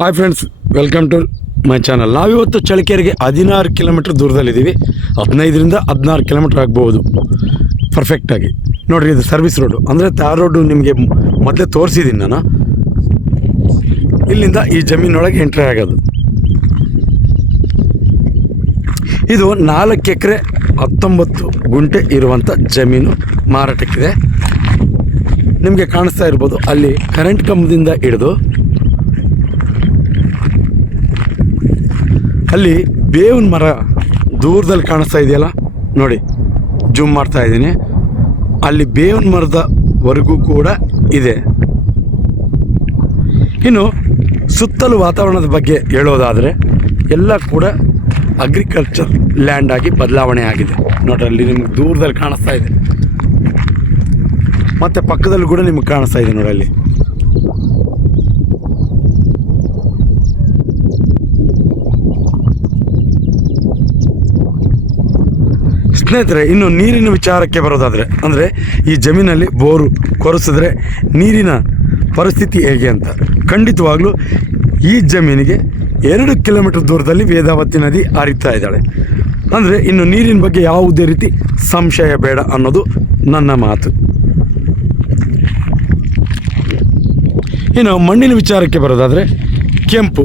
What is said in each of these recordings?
Hi friends welcome to my channel ನಾವಿವತ್ತು ಚಳಕೆರೆಗೆ ಹದಿನಾರು ಕಿಲೋಮೀಟ್ರ್ ದೂರದಲ್ಲಿದ್ದೀವಿ. ಹದಿನೈದರಿಂದ ಹದಿನಾರು ಕಿಲೋಮೀಟ್ರ್ ಆಗ್ಬೋದು. ಪರ್ಫೆಕ್ಟಾಗಿ ನೋಡಿರಿ, ಇದು ಸರ್ವಿಸ್ ರೋಡು ಅಂದರೆ ತಾರ್ ರೋಡು ನಿಮಗೆ ಮೊದಲೇ ತೋರಿಸಿದ್ದೀನಿ ನಾನು. ಇಲ್ಲಿಂದ ಈ ಜಮೀನೊಳಗೆ ಎಂಟ್ರಿ ಆಗೋದು. ಇದು ನಾಲ್ಕು ಎಕರೆ ಹತ್ತೊಂಬತ್ತು ಗುಂಟೆ ಇರುವಂಥ ಜಮೀನು ಮಾರಾಟಕ್ಕಿದೆ. ನಿಮಗೆ ಕಾಣಿಸ್ತಾ ಇರ್ಬೋದು, ಅಲ್ಲಿ ಕರೆಂಟ್ ಕಂಬದಿಂದ ಹಿಡಿದು ಅಲ್ಲಿ ಬೇವಿನ ಮರ ದೂರದಲ್ಲಿ ಕಾಣಿಸ್ತಾ ಇದೆಯಲ್ಲ? ನೋಡಿ, ಜೂಮ್ ಮಾಡ್ತಾ ಇದ್ದೀನಿ. ಅಲ್ಲಿ ಬೇವಿನ ಮರದವರೆಗೂ ಕೂಡ ಇದೆ. ಇನ್ನು ಸುತ್ತಲೂ ವಾತಾವರಣದ ಬಗ್ಗೆ ಹೇಳೋದಾದರೆ, ಎಲ್ಲ ಕೂಡ ಅಗ್ರಿಕಲ್ಚರ್ ಲ್ಯಾಂಡ್ ಆಗಿ ಬದಲಾವಣೆ ಆಗಿದೆ. ನೋಡ್ರಿ, ಅಲ್ಲಿ ನಿಮ್ಗೆ ದೂರದಲ್ಲಿ ಕಾಣಿಸ್ತಾ ಇದೆ. ಮತ್ತು ಪಕ್ಕದಲ್ಲಿ ಕೂಡ ನಿಮ್ಗೆ ಕಾಣಿಸ್ತಾ ಇದೆ ನೋಡಿ ಅಲ್ಲಿ. ಸ್ನೇಹಿತರೆ, ಇನ್ನು ನೀರಿನ ವಿಚಾರಕ್ಕೆ ಬರೋದಾದರೆ, ಅಂದರೆ ಈ ಜಮೀನಲ್ಲಿ ಬೋರು ಕೊರೆಸಿದ್ರೆ ನೀರಿನ ಪರಿಸ್ಥಿತಿ ಹೇಗೆ ಅಂತ. ಖಂಡಿತವಾಗಲೂ ಈ ಜಮೀನಿಗೆ ಎರಡು ಕಿಲೋಮೀಟರ್ ದೂರದಲ್ಲಿ ವೇದಾವತಿ ನದಿ ಹರಿತಾ ಇದ್ದಾಳೆ. ಅಂದರೆ ಇನ್ನು ನೀರಿನ ಬಗ್ಗೆ ಯಾವುದೇ ರೀತಿ ಸಂಶಯ ಬೇಡ ಅನ್ನೋದು ನನ್ನ ಮಾತು. ಇನ್ನು ಮಣ್ಣಿನ ವಿಚಾರಕ್ಕೆ ಬರೋದಾದರೆ ಕೆಂಪು.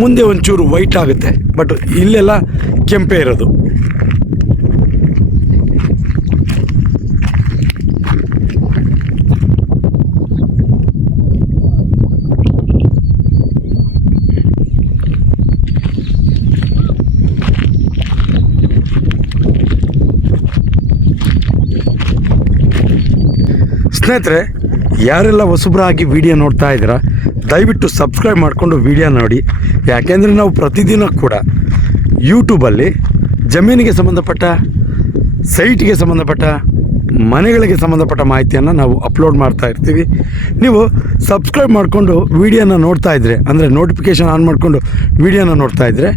ಮುಂದೆ ಒಂಚೂರು ವೈಟ್ ಆಗುತ್ತೆ ಬಟ್ ಇಲ್ಲೆಲ್ಲ ಕೆಂಪೇ ಇರೋದು. ಸ್ನೇಹಿತರೆ ಯಾರೆಲ್ಲ ಹೊಸಬ್ರಾಗಿ ವಿಡಿಯೋ ನೋಡ್ತಾ ಇದ್ದೀರಾ ದಯವಿಟ್ಟು ಸಬ್ಸ್ಕ್ರೈಬ್ ಮಾಡಿಕೊಂಡು ವಿಡಿಯೋ ನೋಡಿ. ಯಾಕೆಂದರೆ ನಾವು ಪ್ರತಿದಿನ ಕೂಡ ಯೂಟ್ಯೂಬಲ್ಲಿ ಜಮೀನಿಗೆ ಸಂಬಂಧಪಟ್ಟ, ಸೈಟಿಗೆ ಸಂಬಂಧಪಟ್ಟ, ಮನೆಗಳಿಗೆ ಸಂಬಂಧಪಟ್ಟ ಮಾಹಿತಿಯನ್ನು ನಾವು ಅಪ್ಲೋಡ್ ಮಾಡ್ತಾ ಇರ್ತೀವಿ. ನೀವು ಸಬ್ಸ್ಕ್ರೈಬ್ ಮಾಡಿಕೊಂಡು ವಿಡಿಯೋನ ನೋಡ್ತಾ ಇದ್ದರೆ ಅಂದರೆ ನೋಟಿಫಿಕೇಷನ್ ಆನ್ ಮಾಡಿಕೊಂಡು ವಿಡಿಯೋನ ನೋಡ್ತಾ ಇದ್ದರೆ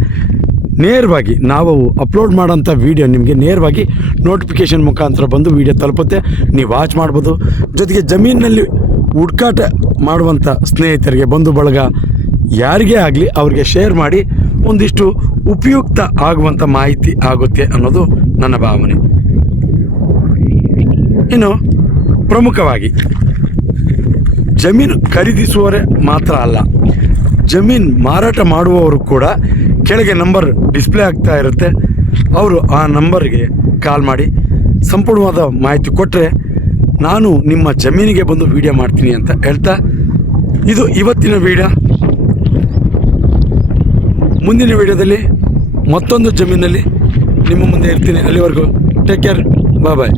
ನೇರವಾಗಿ ನಾವು ಅಪ್ಲೋಡ್ ಮಾಡೋಂಥ ವೀಡಿಯೋ ನಿಮಗೆ ನೇರವಾಗಿ ನೋಟಿಫಿಕೇಷನ್ ಮುಖಾಂತರ ಬಂದು ವೀಡಿಯೋ ತಲುಪುತ್ತೆ. ನೀವು ವಾಚ್ ಮಾಡ್ಬೋದು. ಜೊತೆಗೆ ಜಮೀನಿನಲ್ಲಿ ಹುಡ್ಕಾಟ ಮಾಡುವಂಥ ಸ್ನೇಹಿತರಿಗೆ ಬಂಧು ಬಳಗ ಯಾರಿಗೇ ಆಗಲಿ ಅವರಿಗೆ ಶೇರ್ ಮಾಡಿ ಒಂದಿಷ್ಟು ಉಪಯುಕ್ತ ಆಗುವಂಥ ಮಾಹಿತಿ ಆಗುತ್ತೆ ಅನ್ನೋದು ನನ್ನ ಭಾವನೆ. ಇನ್ನು ಪ್ರಮುಖವಾಗಿ ಜಮೀನು ಖರೀದಿಸುವವರೇ ಮಾತ್ರ ಅಲ್ಲ, ಜಮೀನು ಮಾರಾಟ ಮಾಡುವವರು ಕೂಡ ಕೆಳಗೆ ನಂಬರ್ ಡಿಸ್ಪ್ಲೇ ಆಗ್ತಾ ಇರುತ್ತೆ. ಅವರು ಆ ನಂಬರ್ಗೆ ಕಾಲ್ ಮಾಡಿ ಸಂಪೂರ್ಣವಾದ ಮಾಹಿತಿ ಕೊಟ್ಟರೆ ನಾನು ನಿಮ್ಮ ಜಮೀನಿಗೆ ಬಂದು ವಿಡಿಯೋ ಮಾಡ್ತೀನಿ ಅಂತ ಹೇಳ್ತಾ, ಇದು ಇವತ್ತಿನ ವಿಡಿಯೋ ಮುಂದಿನ ವಿಡಿಯೋದಲ್ಲಿ ಮತ್ತೊಂದು ಜಮೀನಲ್ಲಿ ನಿಮ್ಮ ಮುಂದೆ ಇರ್ತೀನಿ. ಅಲ್ಲಿವರೆಗೂ ಟೇಕ್ ಕೇರ್ ಬಾಯ್ ಬಾಯ್